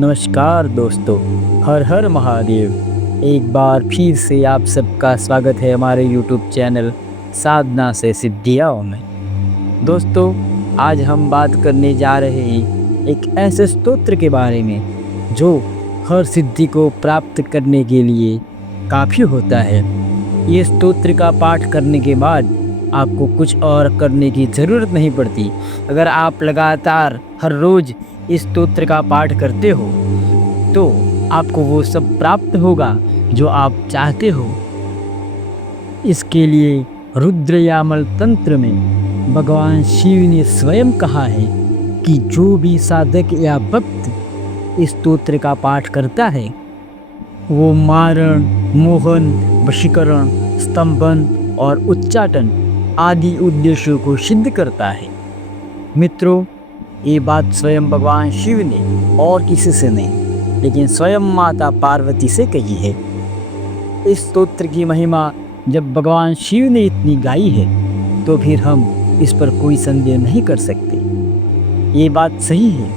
नमस्कार दोस्तों, हर हर महादेव। एक बार फिर से आप सबका स्वागत है हमारे YouTube चैनल साधना से सिद्धियाँ में। दोस्तों, आज हम बात करने जा रहे हैं एक ऐसे स्तोत्र के बारे में जो हर सिद्धि को प्राप्त करने के लिए काफ़ी होता है। ये स्तोत्र का पाठ करने के बाद आपको कुछ और करने की ज़रूरत नहीं पड़ती। अगर आप लगातार हर रोज़ इस स्तोत्र का पाठ करते हो तो आपको वो सब प्राप्त होगा जो आप चाहते हो। इसके लिए रुद्रयामल तंत्र में भगवान शिव ने स्वयं कहा है कि जो भी साधक या भक्त इस स्तोत्र का पाठ करता है वो मारण, मोहन, वशीकरण, स्तंभन और उच्चाटन आदि उद्देश्यों को सिद्ध करता है। मित्रों, ये बात स्वयं भगवान शिव ने और किसी से नहीं लेकिन स्वयं माता पार्वती से कही है। इस स्तोत्र की महिमा जब भगवान शिव ने इतनी गाई है तो फिर हम इस पर कोई संदेह नहीं कर सकते। ये बात सही है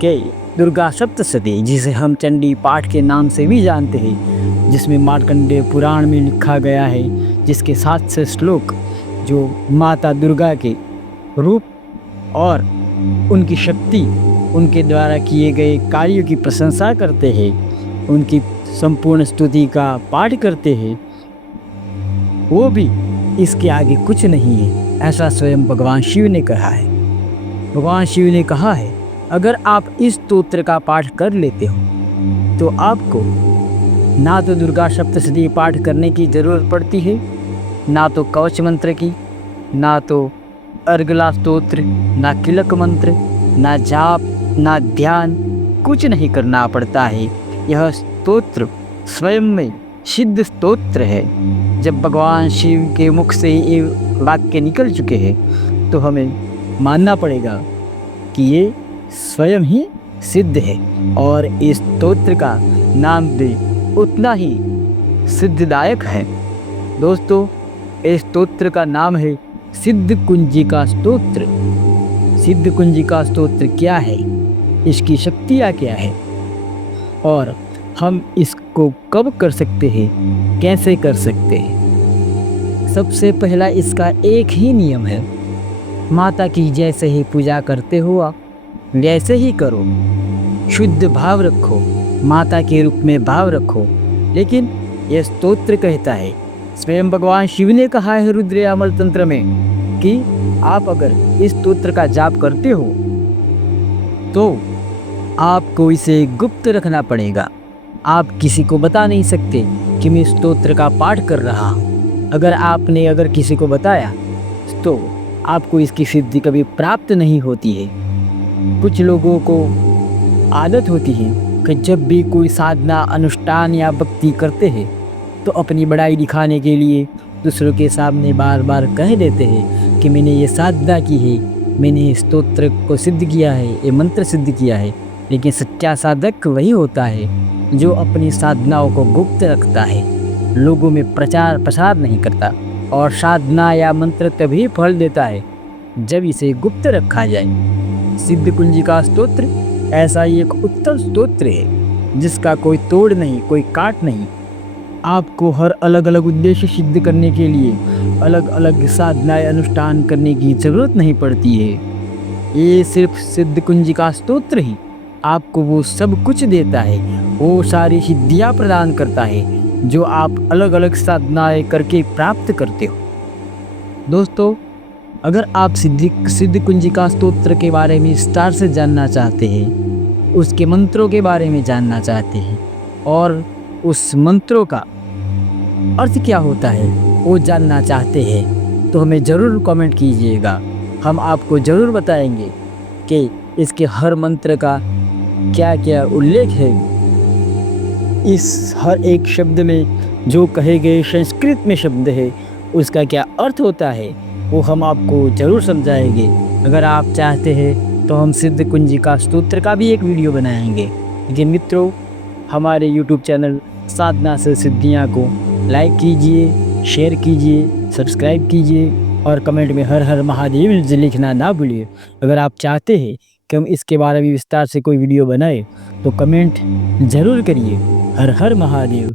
कि दुर्गा सप्तशती, जिसे हम चंडी पाठ के नाम से भी जानते हैं, जिसमें मार्कंडेय पुराण में लिखा गया है, जिसके 700 श्लोक जो माता दुर्गा के रूप और उनकी शक्ति, उनके द्वारा किए गए कार्यों की प्रशंसा करते हैं, उनकी संपूर्ण स्तुति का पाठ करते हैं, वो भी इसके आगे कुछ नहीं है, ऐसा स्वयं भगवान शिव ने कहा है। भगवान शिव ने कहा है, अगर आप इस स्तोत्र का पाठ कर लेते हो तो आपको ना तो दुर्गा सप्तशती पाठ करने की ज़रूरत पड़ती है, ना तो कवच मंत्र की, ना तो अर्गला स्तोत्र, ना किलक मंत्र, ना जाप, ना ध्यान, कुछ नहीं करना पड़ता है। यह स्तोत्र स्वयं में सिद्ध स्तोत्र है। जब भगवान शिव के मुख से ये वाक्य निकल चुके हैं तो हमें मानना पड़ेगा कि ये स्वयं ही सिद्ध है और इस स्तोत्र का नाम भी उतना ही सिद्धदायक है। दोस्तों, इस स्तोत्र का नाम है सिद्ध कुंजिका स्तोत्र। सिद्ध कुंजिका स्तोत्र क्या है, इसकी शक्तियाँ क्या है और हम इसको कब कर सकते हैं, कैसे कर सकते हैं। सबसे पहला इसका एक ही नियम है, माता की जैसे ही पूजा करते हो आप वैसे ही करो। शुद्ध भाव रखो, माता के रूप में भाव रखो। लेकिन यह स्तोत्र कहता है, स्वयं भगवान शिव ने कहा है रुद्रयामल तंत्र में कि आप अगर इस स्तोत्र का जाप करते हो तो आपको इसे गुप्त रखना पड़ेगा। आप किसी को बता नहीं सकते कि मैं स्तोत्र का पाठ कर रहा हूँ। अगर किसी को बताया तो आपको इसकी सिद्धि कभी प्राप्त नहीं होती है। कुछ लोगों को आदत होती है कि जब भी कोई साधना, अनुष्ठान या भक्ति करते हैं तो अपनी बड़ाई दिखाने के लिए दूसरों के सामने बार बार कह देते हैं कि मैंने ये साधना की है, मैंने स्तोत्र को सिद्ध किया है, ये मंत्र सिद्ध किया है। लेकिन सच्चा साधक वही होता है जो अपनी साधनाओं को गुप्त रखता है, लोगों में प्रचार प्रसार नहीं करता। और साधना या मंत्र तभी फल देता है जब इसे गुप्त रखा जाए। सिद्ध कुंजिका स्तोत्र ऐसा ही एक उत्तम स्तोत्र है जिसका कोई तोड़ नहीं, कोई काट नहीं। आपको हर अलग अलग उद्देश्य सिद्ध करने के लिए अलग अलग साधनाएं, अनुष्ठान करने की ज़रूरत नहीं पड़ती है। ये सिर्फ सिद्ध कुंजिका स्तोत्र ही आपको वो सब कुछ देता है, वो सारी सिद्धियाँ प्रदान करता है जो आप अलग अलग साधनाएं करके प्राप्त करते हो। दोस्तों, अगर आप सिद्ध कुंजिका स्तोत्र के बारे में विस्तार से जानना चाहते हैं, उसके मंत्रों के बारे में जानना चाहते हैं और उस मंत्रों का अर्थ क्या होता है वो जानना चाहते हैं तो हमें ज़रूर कमेंट कीजिएगा। हम आपको ज़रूर बताएंगे कि इसके हर मंत्र का क्या क्या उल्लेख है। इस हर एक शब्द में जो कहे गए संस्कृत में शब्द है उसका क्या अर्थ होता है वो हम आपको ज़रूर समझाएंगे। अगर आप चाहते हैं तो हम सिद्ध कुंजिका स्तोत्र का भी एक वीडियो बनाएंगे। लेकिन मित्रों, हमारे YouTube चैनल साधना से सिद्धियाँ को लाइक कीजिए, शेयर कीजिए, सब्सक्राइब कीजिए और कमेंट में हर हर महादेव लिखना ना भूलिए। अगर आप चाहते हैं कि हम इसके बारे में विस्तार से कोई वीडियो बनाए तो कमेंट ज़रूर करिए। हर हर महादेव।